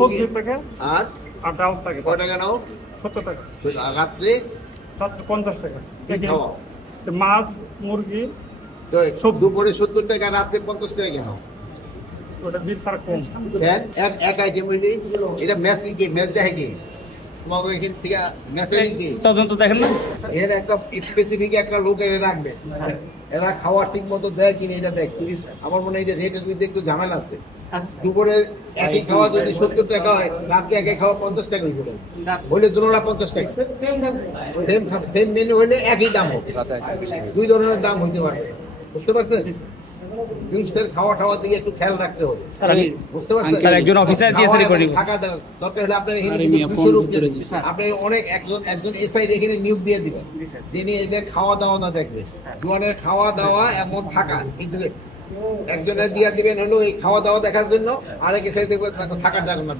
70 টাকা আর আর ডাউন টাকা। কয় টাকা নাও? 70 টাকা। আর রাত্রে 50 টাকা। কি খাওয়াও? মাছ, মুরগি, সব দুপুরে 70 টাকা, রাতে 50 টাকা কেন? ওটা বিল ছাড়া কম। এক আইটেম হইলে এটা ম্যাচ কি ম্যাচ দেখে কি? তোমাকে এখান থেকে ম্যাচের কি তদন্ত দেখেন না? এর একটা স্পেসিফিক একটা লোক এনে রাখবে, এরা খাওয়া ঠিক মতো দেয় কিনা এটা দেখ। আমার মনে হয় এটা রেটের মধ্যে একটু ঝামেলা আছে। দুপুরে একই খাওয়া যদি 70 টাকা হয়, রাতে একই খাওয়া 50 টাকা হইলে দুটোটা 50 টাকা। সেম মেনু হইলে একই দাম হবে, দুই ধরনের দাম হইতে পারবে। বুঝতে পারছেন? খাওয়া খাওয়ার দিকে একটু খেয়াল রাখতে হবে। বুঝতে পারছেন? একজন অফিসার দিয়ে থাকা দরকার হলে আপনার এখানে আপনি অনেক একজন এসআই এখানে নিয়োগ দিয়ে দিবেন, যিনি এদের খাওয়া দাওয়া না দেখবেন। জোয়ানের খাওয়া দাওয়া এমন থাকা, কিন্তু একজনের দিয়ে দিবেন হলো এই খাওয়া দাওয়া দেখার জন্য, আরেক এসআই দেখবেন থাকার জায়গা না।